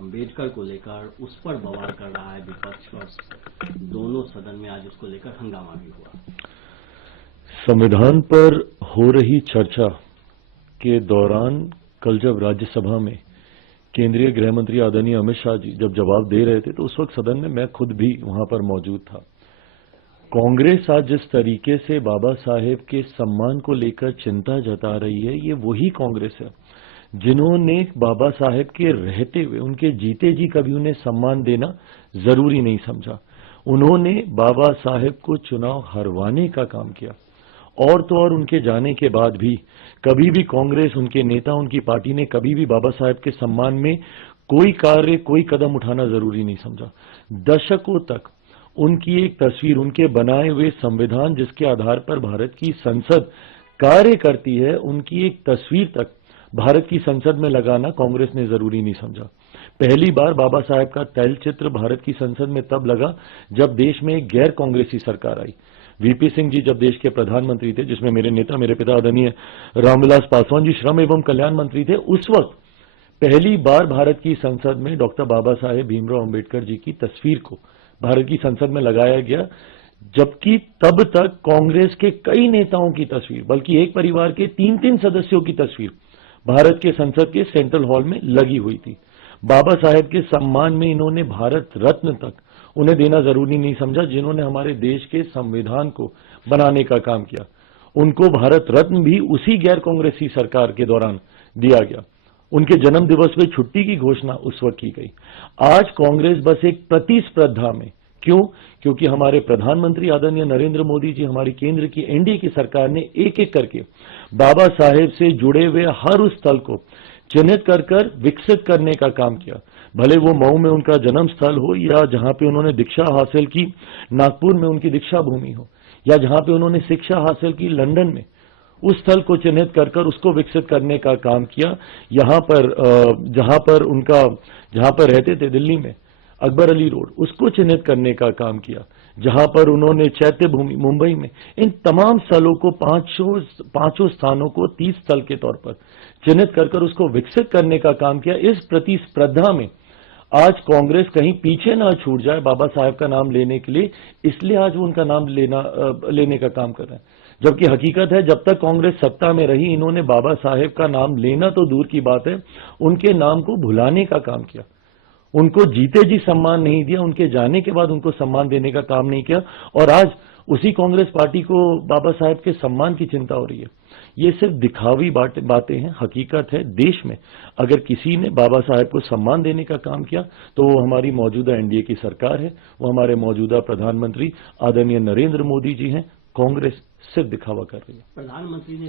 अंबेडकर को लेकर उस पर बवाल कर रहा है विपक्ष और दोनों सदन में आज उसको लेकर हंगामा भी हुआ। संविधान पर हो रही चर्चा के दौरान कल जब राज्यसभा में केंद्रीय गृह मंत्री आदरणीय अमित शाह जी जब जवाब दे रहे थे तो उस वक्त सदन में मैं खुद भी वहां पर मौजूद था। कांग्रेस आज जिस तरीके से बाबा साहेब के सम्मान को लेकर चिंता जता रही है, ये वही कांग्रेस है जिन्होंने बाबा साहेब के रहते हुए उनके जीते जी कभी उन्हें सम्मान देना जरूरी नहीं समझा। उन्होंने बाबा साहेब को चुनाव हरवाने का काम किया और तो और उनके जाने के बाद भी कभी भी कांग्रेस, उनके नेता, उनकी पार्टी ने कभी भी बाबा साहेब के सम्मान में कोई कार्य, कोई कदम उठाना जरूरी नहीं समझा। दशकों तक उनकी एक तस्वीर, उनके बनाए हुए संविधान जिसके आधार पर भारत की संसद कार्य करती है, उनकी एक तस्वीर तक भारत की संसद में लगाना कांग्रेस ने जरूरी नहीं समझा। पहली बार बाबा साहेब का तैलचित्र भारत की संसद में तब लगा जब देश में एक गैर कांग्रेसी सरकार आई। वीपी सिंह जी जब देश के प्रधानमंत्री थे, जिसमें मेरे नेता, मेरे पिता आदरणीय रामविलास पासवान जी श्रम एवं कल्याण मंत्री थे, उस वक्त पहली बार भारत की संसद में डॉक्टर बाबा साहेब भीमराव अंबेडकर जी की तस्वीर को भारत की संसद में लगाया गया, जबकि तब तक कांग्रेस के कई नेताओं की तस्वीर, बल्कि एक परिवार के 3-3 सदस्यों की तस्वीर भारत के संसद के सेंट्रल हॉल में लगी हुई थी। बाबा साहेब के सम्मान में इन्होंने भारत रत्न तक उन्हें देना जरूरी नहीं समझा, जिन्होंने हमारे देश के संविधान को बनाने का काम किया। उनको भारत रत्न भी उसी गैर कांग्रेसी सरकार के दौरान दिया गया। उनके जन्म दिवस में छुट्टी की घोषणा उस वक्त की गई। आज कांग्रेस बस एक प्रतिस्पर्धा में, क्यों? क्योंकि हमारे प्रधानमंत्री आदरणीय नरेंद्र मोदी जी, हमारी केंद्र की एनडीए की सरकार ने एक एक करके बाबा साहेब से जुड़े हुए हर उस स्थल को चिन्हित कर विकसित करने का काम किया। भले वो मऊ में उनका जन्म स्थल हो, या जहां पे उन्होंने दीक्षा हासिल की नागपुर में उनकी दीक्षा भूमि हो, या जहां पे उन्होंने शिक्षा हासिल की लंदन में, उस स्थल को चिन्हित कर उसको विकसित करने का काम किया। यहां पर जहां पर रहते थे दिल्ली में अकबर अली रोड, उसको चिन्हित करने का काम किया। जहां पर उन्होंने चैत्य भूमि मुंबई में, इन तमाम स्थलों को, पांचों स्थानों को 30 स्थल के तौर पर चिन्हित कर उसको विकसित करने का काम किया। इस प्रतिस्पर्धा में आज कांग्रेस कहीं पीछे ना छूट जाए बाबा साहेब का नाम लेने के लिए, इसलिए आज वो उनका नाम लेने का काम कर रहे हैं। जबकि हकीकत है, जब तक कांग्रेस सत्ता में रही, इन्होंने बाबा साहेब का नाम लेना तो दूर की बात है, उनके नाम को भुलाने का काम किया। उनको जीते जी सम्मान नहीं दिया, उनके जाने के बाद उनको सम्मान देने का काम नहीं किया, और आज उसी कांग्रेस पार्टी को बाबा साहेब के सम्मान की चिंता हो रही है। ये सिर्फ दिखावी बातें हैं। हकीकत है, देश में अगर किसी ने बाबा साहेब को सम्मान देने का काम किया तो वो हमारी मौजूदा एनडीए की सरकार है, वो हमारे मौजूदा प्रधानमंत्री आदरणीय नरेंद्र मोदी जी हैं। कांग्रेस सिर्फ दिखावा कर रही है। प्रधानमंत्री ने